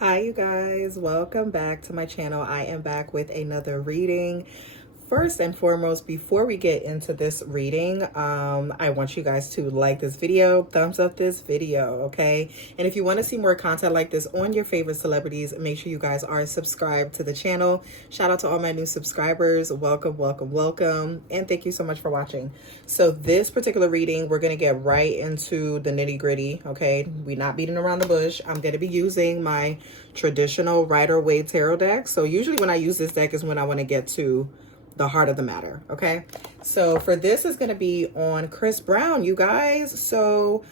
Hi you guys, welcome back to my channel. I am back with another reading. First and foremost, before we get into this reading, I want you guys to like this video, thumbs up this video, okay? And if you want to see more content like this on your favorite celebrities, make sure you guys are subscribed to the channel. Shout out to all my new subscribers. Welcome, welcome, welcome. And thank you so much for watching. So this particular reading, we're going to get right into the nitty gritty, okay? We're not beating around the bush. I'm going to be using my traditional Rider-Waite tarot deck. So usually when I use this deck is when I want to get to the heart of the matter. Okay, so for this is going to be on Chris Brown, you guys. So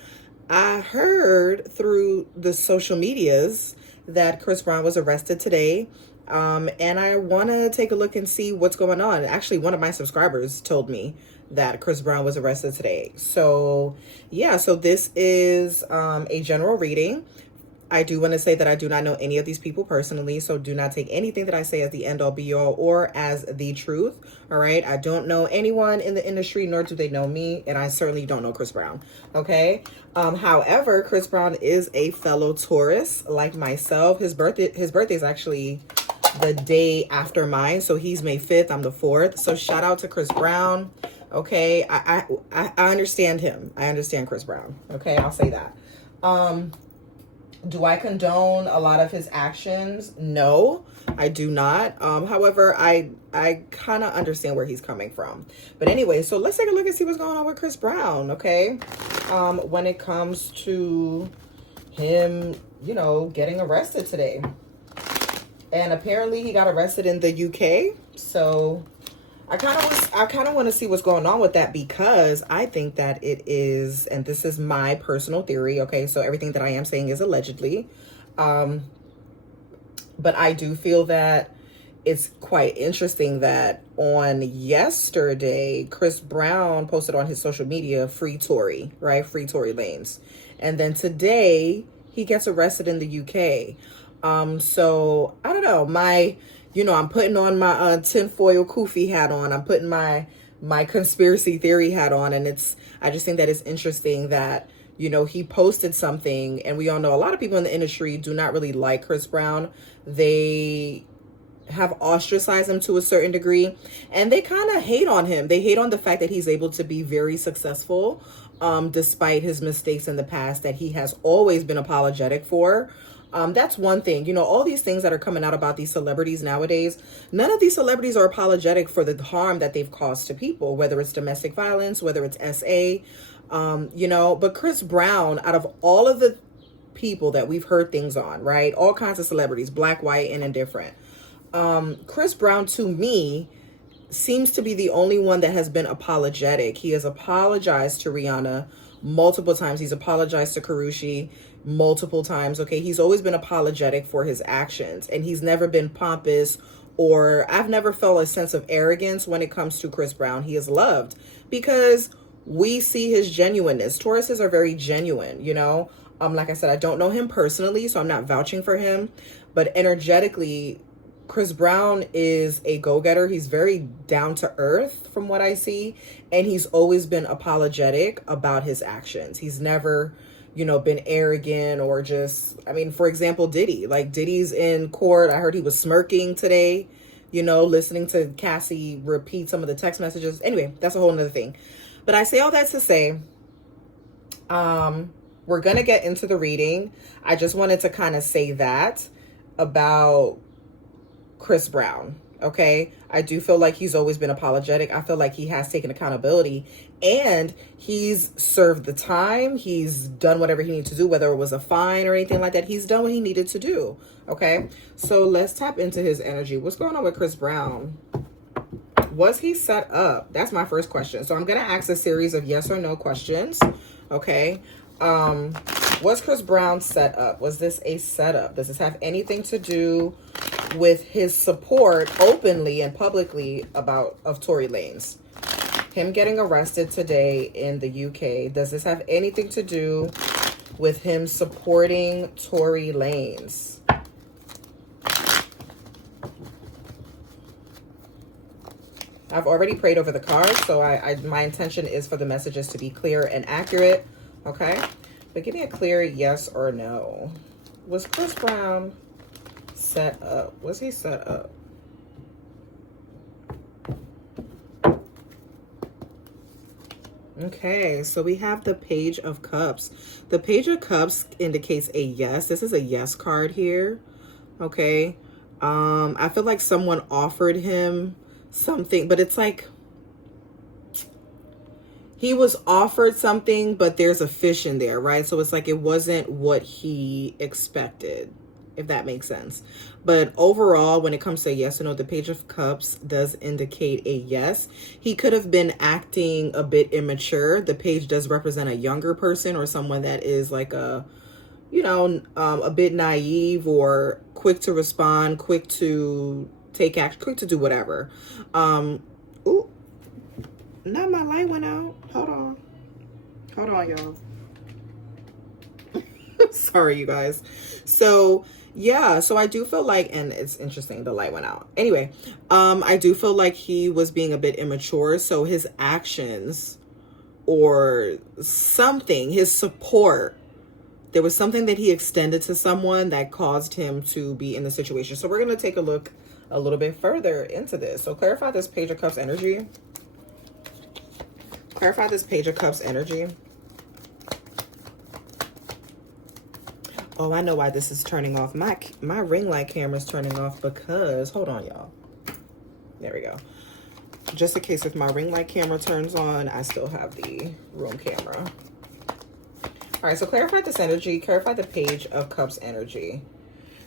I heard through the social medias that Chris Brown was arrested today, and I want to take a look and see what's going on. Actually, one of my subscribers told me that Chris Brown was arrested today. So yeah, so this is a general reading. I do want to say that I do not know any of these people personally, so do not take anything that I say as the end-all be-all or as the truth, all right? I don't know anyone in the industry, nor do they know me, and I certainly don't know Chris Brown, okay? However, Chris Brown is a fellow Taurus, like myself. His birthday is actually the day after mine, so he's May 5th, I'm the 4th, so shout out to Chris Brown, okay? I understand him. I understand Chris Brown, okay? I'll say that. Do I condone a lot of his actions? No, I do not. However, I kind of understand where he's coming from. But anyway, so let's take a look and see what's going on with Chris Brown, okay? When it comes to him, you know, getting arrested today. And apparently he got arrested in the UK. So I kind of want to see what's going on with that, because I think that it is, and this is my personal theory, okay? So everything that I am saying is allegedly. But I do feel that it's quite interesting that on yesterday, Chris Brown posted on his social media, free Tory, right? Free Tory Lanez. And then today he gets arrested in the UK. So I don't know, I'm putting on my tinfoil kufi hat on. I'm putting my conspiracy theory hat on. And I just think that it's interesting that, you know, he posted something, and we all know a lot of people in the industry do not really like Chris Brown. They have ostracized him to a certain degree, and they kind of hate on him. They hate on the fact that he's able to be very successful, despite his mistakes in the past that he has always been apologetic for. That's one thing, you know, all these things that are coming out about these celebrities nowadays, none of these celebrities are apologetic for the harm that they've caused to people, whether it's domestic violence, whether it's SA, but Chris Brown, out of all of the people that we've heard things on, right? All kinds of celebrities, black, white, and indifferent. Chris Brown, to me, seems to be the only one that has been apologetic. He has apologized to Rihanna multiple times. He's apologized to Karrueche multiple times, okay? He's always been apologetic for his actions, and he's never been pompous, or I've never felt a sense of arrogance when it comes to Chris Brown. He is loved because we see his genuineness. Tauruses are very genuine, you know? Like I said, I don't know him personally, so I'm not vouching for him, but energetically, Chris Brown is a go-getter. He's very down to earth from what I see, and he's always been apologetic about his actions. He's never, you know, been arrogant or just, I mean, for example, Diddy's in court. I heard he was smirking today, you know, listening to Cassie repeat some of the text messages. Anyway, that's a whole nother thing. But I say all that to say, we're going to get into the reading. I just wanted to kind of say that about Chris Brown, okay? I do feel like he's always been apologetic. I feel like he has taken accountability, and he's served the time. He's done whatever he needed to do, whether it was a fine or anything like that. He's done what he needed to do, okay? So let's tap into his energy. What's going on with Chris Brown? Was he set up? That's my first question. So I'm going to ask a series of yes or no questions, okay? Was Chris Brown set up? Was this a setup? Does this have anything to do with his support openly and publicly of Tory Lanez? Him getting arrested today in the UK, does this have anything to do with him supporting Tory Lanez? I've already prayed over the cards, so my intention is for the messages to be clear and accurate, okay? But give me a clear yes or no. Was Chris Brown Set up. What's he set up? Okay, so we have the Page of Cups. The Page of Cups indicates a yes. This is a yes card here. Okay. I feel like someone offered him something, but it's like he was offered something, but there's a fish in there, right? So it's like it wasn't what he expected, if that makes sense. But overall, when it comes to yes or no, the Page of Cups does indicate a yes. He could have been acting a bit immature. The page does represent a younger person or someone that is like a, you know, a bit naive or quick to respond, quick to take action, quick to do whatever. Ooh, not my light went out. Hold on, y'all. Sorry, you guys. So yeah, so I do feel like, and it's interesting, the light went out. Anyway, I do feel like he was being a bit immature. So his actions or something, his support, there was something that he extended to someone that caused him to be in the situation. So we're going to take a look a little bit further into this. So clarify this Page of Cups energy. Clarify this Page of Cups energy. Oh, I know why this is turning off. My ring light camera is turning off because, hold on, y'all. There we go. Just in case if my ring light camera turns on, I still have the room camera. All right, so clarify this energy. Clarify the Page of Cups energy.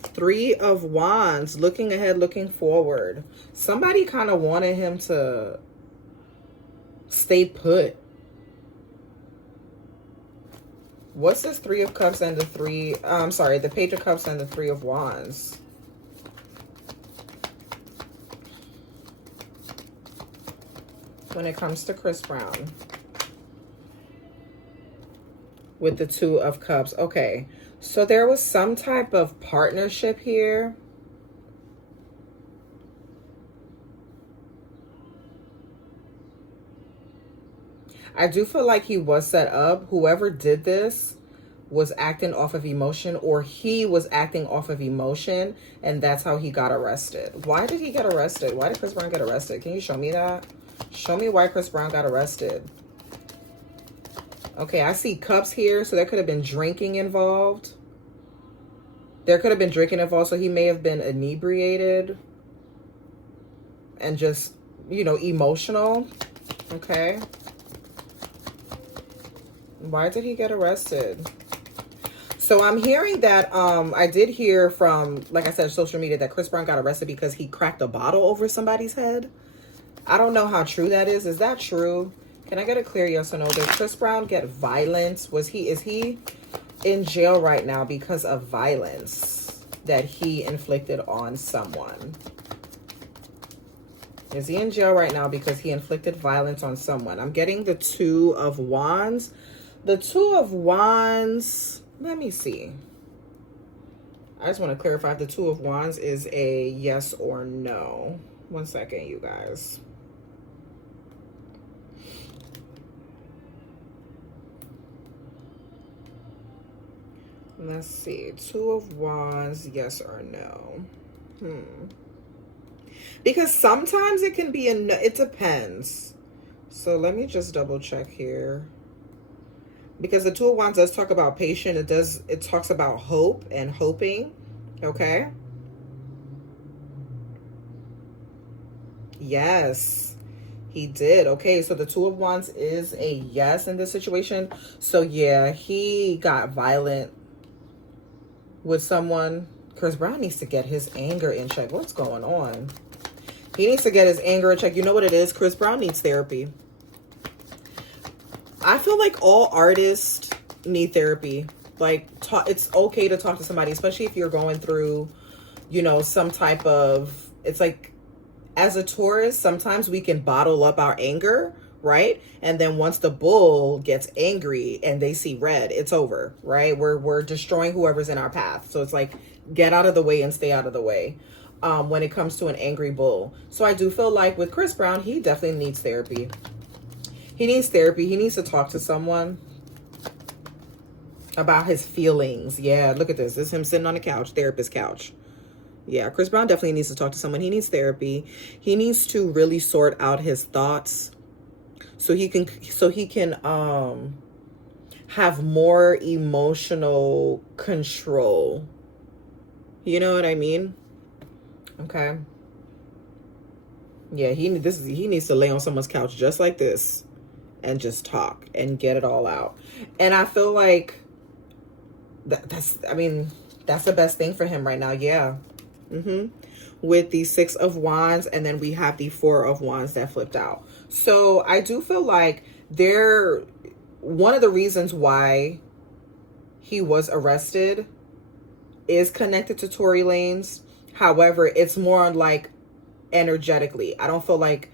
3 of Wands, looking ahead, looking forward. Somebody kind of wanted him to stay put. What's this 3 of Cups and the the Page of Cups and the 3 of Wands? When it comes to Chris Brown. With the 2 of Cups. Okay. So there was some type of partnership here. I do feel like he was set up. Whoever did this was acting off of emotion, or he was acting off of emotion, and that's how he got arrested. Why did he get arrested? Why did Chris Brown get arrested? Can you show me that? Show me why Chris Brown got arrested. Okay, I see cups here, so there could have been drinking involved. There could have been drinking involved, so he may have been inebriated and just, you know, emotional. Okay. Why did he get arrested? So I'm hearing that, I did hear from, like I said, social media, that Chris Brown got arrested because he cracked a bottle over somebody's head. I don't know how true that is. Is that true? Can I get a clear yes or no? Did Chris Brown get violence? Is he in jail right now because of violence that he inflicted on someone? Is he in jail right now because he inflicted violence on someone? I'm getting the 2 of Wands. The 2 of Wands, let me see. I just want to clarify if the 2 of Wands is a yes or no. 1 second, you guys. Let's see. 2 of Wands, yes or no? Because sometimes it can be a no. It depends. So let me just double check here. Because the 2 of Wands does talk about patience. It talks about hope and hoping. Okay. Yes, he did. Okay, so the 2 of Wands is a yes in this situation. So yeah, he got violent with someone. Chris Brown needs to get his anger in check. What's going on? He needs to get his anger in check. You know what it is? Chris Brown needs therapy. I feel like all artists need therapy. Like, it's okay to talk to somebody, especially if you're going through, you know, some type of, it's like, as a Taurus, sometimes we can bottle up our anger, right? And then once the bull gets angry and they see red, it's over, right? We're destroying whoever's in our path. So it's like, get out of the way and stay out of the way when it comes to an angry bull. So I do feel like with Chris Brown, he definitely needs therapy. He needs therapy. He needs to talk to someone about his feelings. Yeah, look at this. This is him sitting on the couch, therapist couch. Yeah, Chris Brown definitely needs to talk to someone. He needs therapy. He needs to really sort out his thoughts so he can have more emotional control. You know what I mean? Okay. Yeah, he needs to lay on someone's couch just like this and just talk and get it all out. And I feel like that's the best thing for him right now. Yeah. With the Six of Wands, and then we have the Four of Wands that flipped out. So I do feel like one of the reasons why he was arrested is connected to Tory Lanez. However, it's more on like energetically. I don't feel like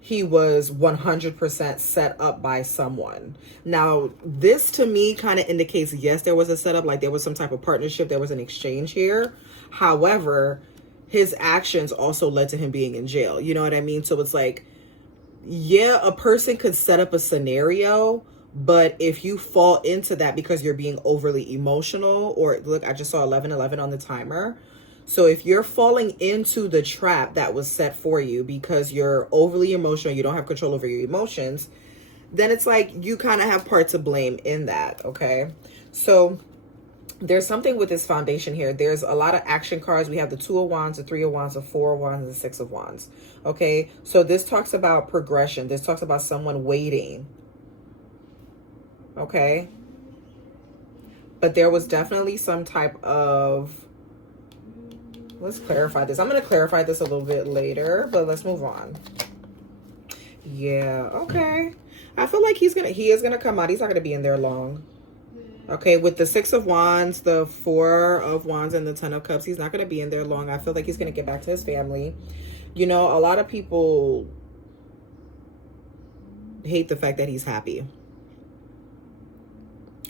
he was 100% set up by someone. Now, this to me kind of indicates, yes, there was a setup, like there was some type of partnership, there was an exchange here. However, his actions also led to him being in jail. You know what I mean? So it's like, yeah, a person could set up a scenario, but if you fall into that because you're being overly emotional, or look, I just saw 11:11 on the timer. So if you're falling into the trap that was set for you because you're overly emotional, you don't have control over your emotions, then it's like you kind of have part to blame in that, okay? So there's something with this foundation here. There's a lot of action cards. We have the Two of Wands, the Three of Wands, the Four of Wands, and the Six of Wands, okay? So this talks about progression. This talks about someone waiting, okay? But there was definitely some type of... Let's clarify this. I'm going to clarify this a little bit later, but let's move on. Yeah, okay. I feel like he is going to come out. He's not going to be in there long. Okay, with the Six of Wands, the Four of Wands, and the Ten of Cups, he's not going to be in there long. I feel like he's going to get back to his family. You know, a lot of people hate the fact that he's happy.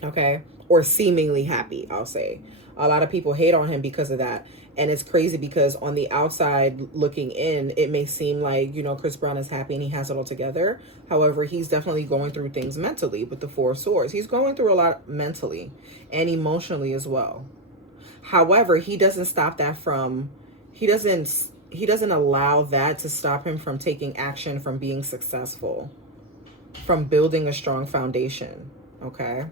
Okay? Or seemingly happy, I'll say. A lot of people hate on him because of that. And it's crazy because on the outside looking in, it may seem like, you know, Chris Brown is happy and he has it all together. However, he's definitely going through things mentally with the Four of Swords. He's going through a lot mentally and emotionally as well. However, he doesn't stop that from, he doesn't allow that to stop him from taking action, from being successful, from building a strong foundation. Okay?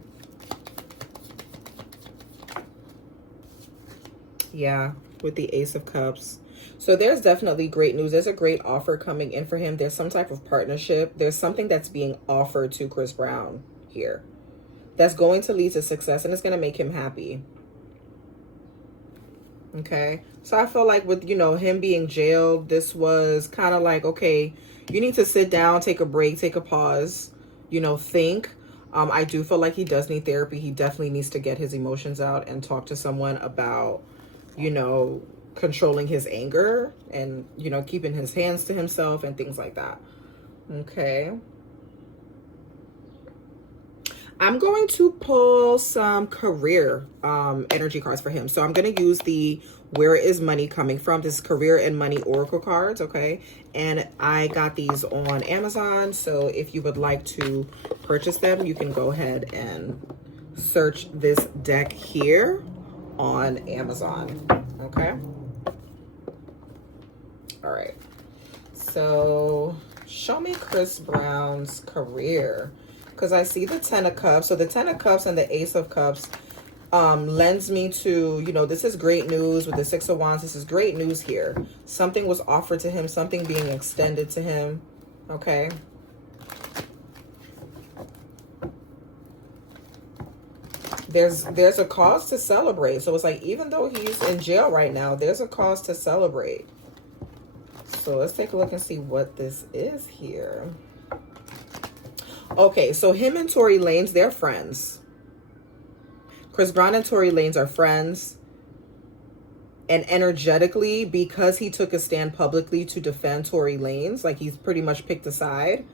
Yeah, with the Ace of Cups. So there's definitely great news. There's a great offer coming in for him. There's some type of partnership. There's something that's being offered to Chris Brown here that's going to lead to success, and it's going to make him happy. Okay. So I feel like with, you know, him being jailed, this was kind of like, okay, you need to sit down, take a break, take a pause, you know, think. I do feel like he does need therapy. He definitely needs to get his emotions out and talk to someone about, you know, controlling his anger and, you know, keeping his hands to himself and things like that. Okay. I'm going to pull some career energy cards for him. So I'm going to use the Where Is Money Coming From? This is career and money oracle cards, okay? And I got these on Amazon. So if you would like to purchase them, you can go ahead and search this deck here on Amazon, okay? All right. So show me Chris Brown's career, because I see the Ten of Cups. So the Ten of Cups and the Ace of Cups lends me to, you know, this is great news. With the Six of Wands, this is great news here. Something was offered to him, something being extended to him, okay? There's a cause to celebrate. So it's like, even though he's in jail right now, there's a cause to celebrate. So let's take a look and see what this is here. Okay, so him and Tory Lanez, they're friends. Chris Brown and Tory Lanez are friends. And energetically, because he took a stand publicly to defend Tory Lanez, like he's pretty much picked a side,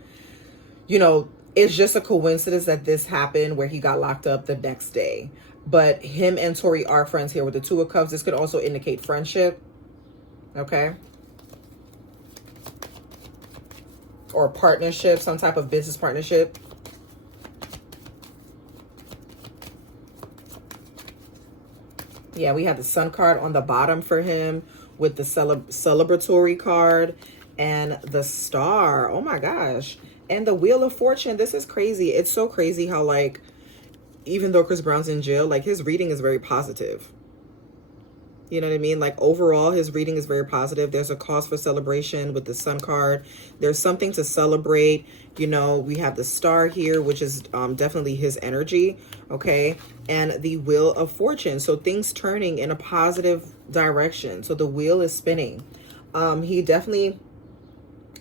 you know, it's just a coincidence that this happened where he got locked up the next day. But him and Tory are friends here with the Two of Cups. This could also indicate friendship, okay? Or partnership, some type of business partnership. Yeah, we have the Sun card on the bottom for him with the celebratory card and the Star. Oh my gosh. And the Wheel of Fortune. This is crazy. It's so crazy how, like, even though Chris Brown's in jail, like, his reading is very positive. You know what I mean? Like, overall, his reading is very positive. There's a cause for celebration with the Sun card. There's something to celebrate. You know, we have the Star here, which is definitely his energy, okay? And the Wheel of Fortune. So things turning in a positive direction. So the wheel is spinning. He definitely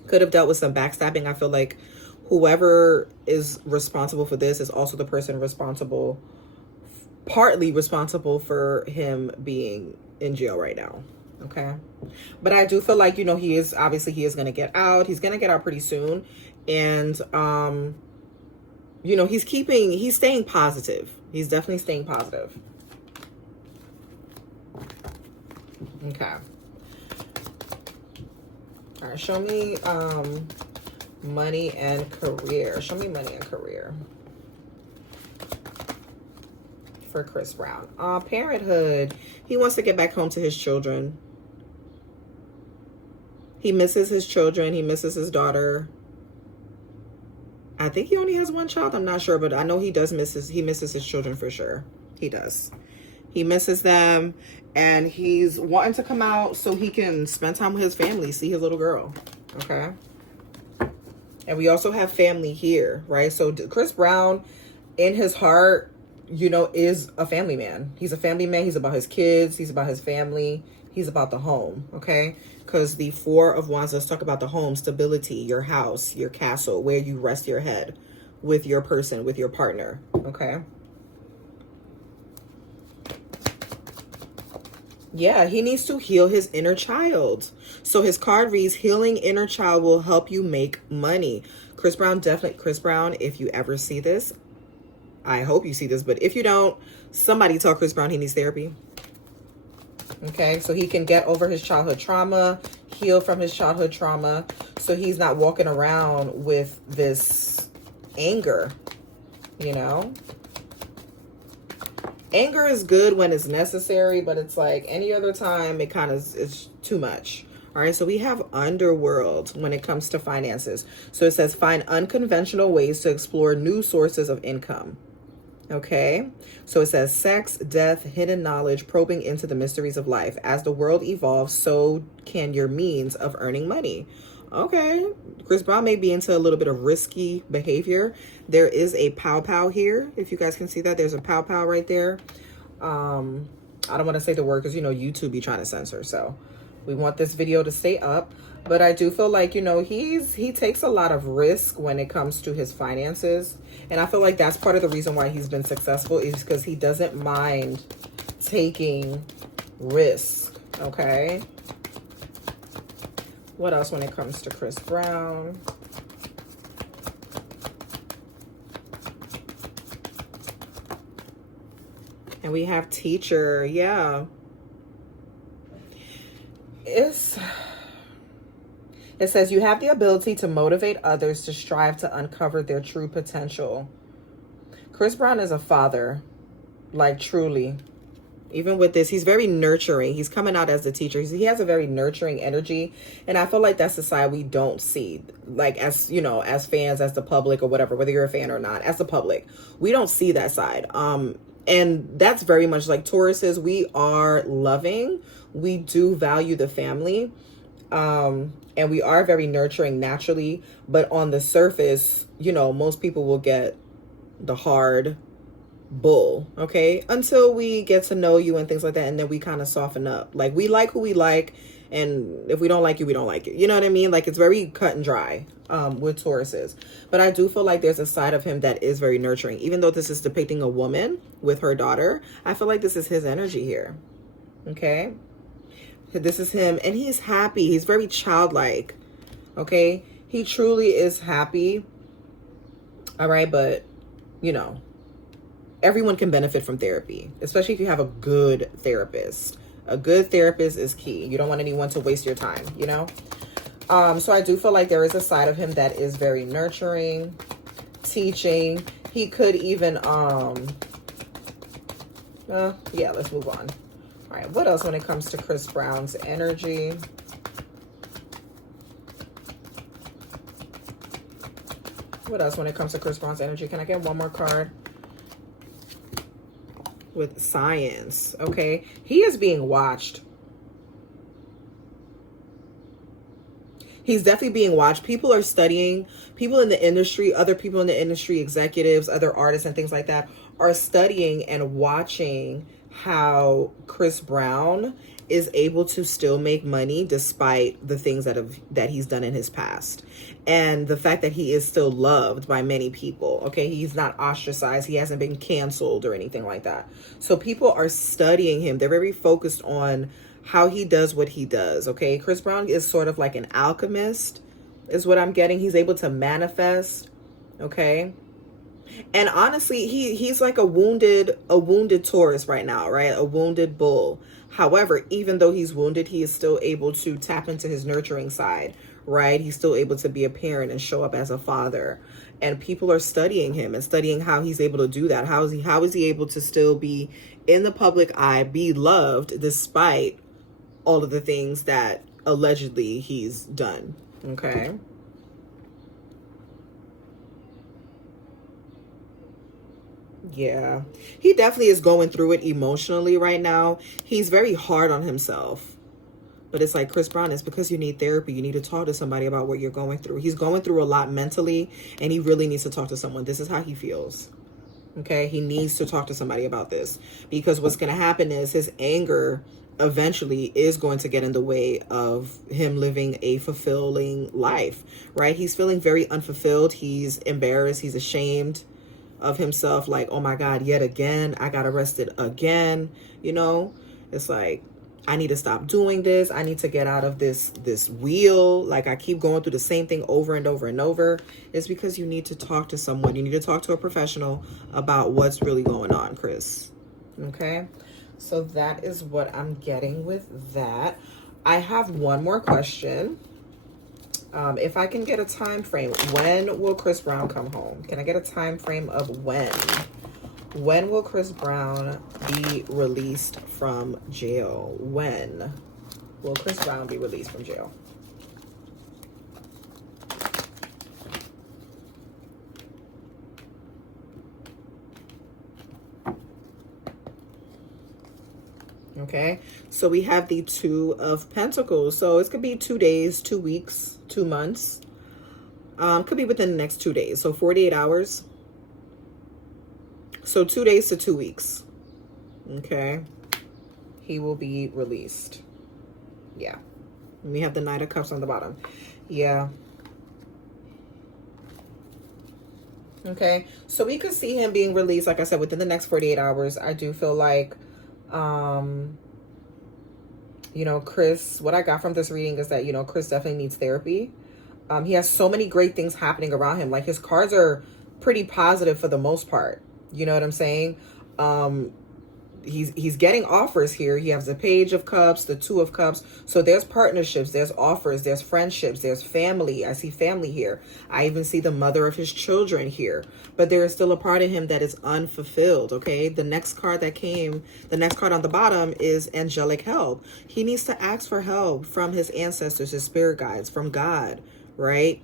could have dealt with some backstabbing. I feel like whoever is responsible for this is also the person responsible, partly responsible for him being in jail right now, okay? But I do feel like, you know, he is going to get out. He's going to get out pretty soon. And you know, he's staying positive. He's definitely staying positive. Okay. All right, show me money and career. Show me money and career for Chris Brown. Parenthood. He wants to get back home to his children. He misses his children. He misses his daughter. I think he only has one child. I'm not sure, but I know he misses his children for sure. He does. He misses them, and he's wanting to come out so he can spend time with his family, see his little girl. Okay. And we also have family here, right? So Chris Brown, in his heart, you know, is a family man. He's a family man. He's about his kids. He's about his family. He's about the home, okay? Because the Four of Wands, let's talk about the home, stability, your house, your castle, where you rest your head with your person, with your partner, okay? Yeah, he needs to heal his inner child. So his card reads, healing inner child will help you make money. Chris Brown, if you ever see this, I hope you see this, but if you don't, somebody tell Chris Brown he needs therapy. Okay, so he can get over his childhood trauma, heal from his childhood trauma, so he's not walking around with this anger, you know? Anger is good when it's necessary, but it's like any other time, it kind of is too much. All right, so we have underworld when it comes to finances. So it says, find unconventional ways to explore new sources of income. Okay, so it says sex, death, hidden knowledge, probing into the mysteries of life. As the world evolves, so can your means of earning money. Okay, Chris Brown may be into a little bit of risky behavior. There is a pow pow here. If you guys can see that, there's a pow pow right there. I don't want to say the word because, you know, YouTube be trying to censor. So we want this video to stay up. But I do feel like, you know, he takes a lot of risk when it comes to his finances. And I feel like that's part of the reason why he's been successful is because he doesn't mind taking risk. Okay. What else when it comes to Chris Brown? And we have teacher. Yeah. It says you have the ability to motivate others to strive to uncover their true potential. Chris Brown is a father, like truly. Even with this, he's very nurturing. He's coming out as the teacher. He has a very nurturing energy. And I feel like that's the side we don't see. Like, as, you know, as fans, as the public or whatever, whether you're a fan or not, as the public, we don't see that side. And that's very much like Tauruses. We are loving. We do value the family. And we are very nurturing naturally. But on the surface, you know, most people will get the hard bull, okay, until we get to know you and things like that, and then we kind of soften up. Like, we like who we like, and if we don't like you, we don't like you. You know what I mean? Like, it's very cut and dry with Tauruses. But I do feel like there's a side of him that is very nurturing. Even though this is depicting a woman with her daughter, I feel like this is his energy here. Okay, this is him, and he's happy. He's very childlike. Okay, he truly is happy. All right, but you know, everyone can benefit from therapy, especially if you have a good therapist. A good therapist is key. You don't want anyone to waste your time, you know? So I do feel like there is a side of him that is very nurturing, teaching. He could even, yeah, let's move on. All right, what else when it comes to Chris Brown's energy? What else when it comes to Chris Brown's energy? Can I get one more card? With science, okay? He is being watched. He's definitely being watched. People are studying. People in the industry, other people in the industry, executives, other artists and things like that are studying and watching how Chris Brown is able to still make money despite the things that he's done in his past. And the fact that he is still loved by many people. Okay, he's not ostracized. He hasn't been canceled or anything like that. So people are studying him. They're very focused on how he does what he does. Okay, Chris Brown is sort of like an alchemist is what I'm getting. He's able to manifest. Okay, and honestly, he's like a wounded Taurus right now, right? A wounded bull. However, even though he's wounded, he is still able to tap into his nurturing side, right? He's still able to be a parent and show up as a father. And people are studying him and studying how he's able to do that. How is he able to still be in the public eye, be loved despite all of the things that allegedly he's done. Okay. Yeah, he definitely is going through it emotionally right now. He's very hard on himself. But it's like, Chris Brown, it's because you need therapy. You need to talk to somebody about what you're going through. He's going through a lot mentally, and he really needs to talk to someone. This is how he feels. Okay, he needs to talk to somebody about this, because what's going to happen is his anger eventually is going to get in the way of him living a fulfilling life, right? He's feeling very unfulfilled. He's embarrassed. He's ashamed of himself. Like, oh my God, yet again, I got arrested again. You know, it's like, I need to stop doing this. I need to get out of this wheel. Like, I keep going through the same thing over and over and over. It's because you need to talk to someone. You need to talk to a professional about what's really going on, Chris. Okay. So that is what I'm getting with that. I have one more question. If I can get a time frame, when will Chris Brown come home? Can I get a time frame of when? When will Chris Brown be released from jail? When will Chris Brown be released from jail? Okay, so we have the Two of Pentacles. So it could be 2 days, 2 weeks, 2 months. Could be within the next 2 days. So 48 hours. So 2 days to 2 weeks. Okay. He will be released. Yeah. And we have the Knight of Cups on the bottom. Yeah. Okay. So we could see him being released, like I said, within the next 48 hours. I do feel like, you know, Chris, what I got from this reading is that, you know, Chris definitely needs therapy. He has so many great things happening around him. Like, his cards are pretty positive for the most part. You know what I'm saying? He's getting offers here. He has the Page of Cups, the Two of Cups. So there's partnerships, there's offers, there's friendships, there's family. I see family here. I even see the mother of his children here. But there is still a part of him that is unfulfilled, okay? The next card that came, the next card on the bottom is angelic help. He needs to ask for help from his ancestors, his spirit guides, from God, right?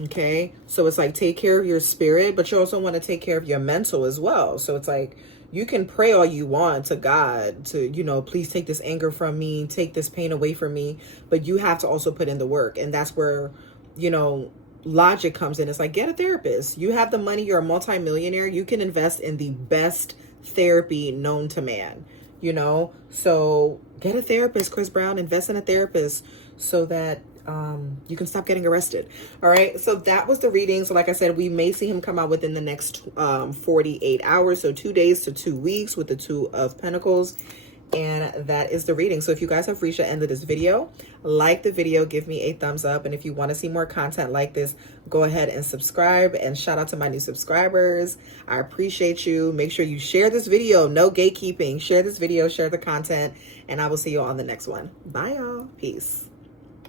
Okay, so it's like, take care of your spirit, but you also want to take care of your mental as well. So it's like, you can pray all you want to God to, you know, please take this anger from me, take this pain away from me, but you have to also put in the work. And that's where, you know, logic comes in. It's like, get a therapist. You have the money, you're a multimillionaire, you can invest in the best therapy known to man, you know? So get a therapist, Chris Brown, invest in a therapist so that you can stop getting arrested. All right, so that was the reading. So like I said, we may see him come out within the next 48 hours, so 2 days to 2 weeks with the Two of Pentacles. And that is the reading. So if you guys have reached the end of this video, like the video, give me a thumbs up. And if you want to see more content like this, go ahead and subscribe. And shout out to my new subscribers. I appreciate you. Make sure you share this video. No gatekeeping. Share this video, share the content, and I will see you on the next one. Bye, y'all. Peace.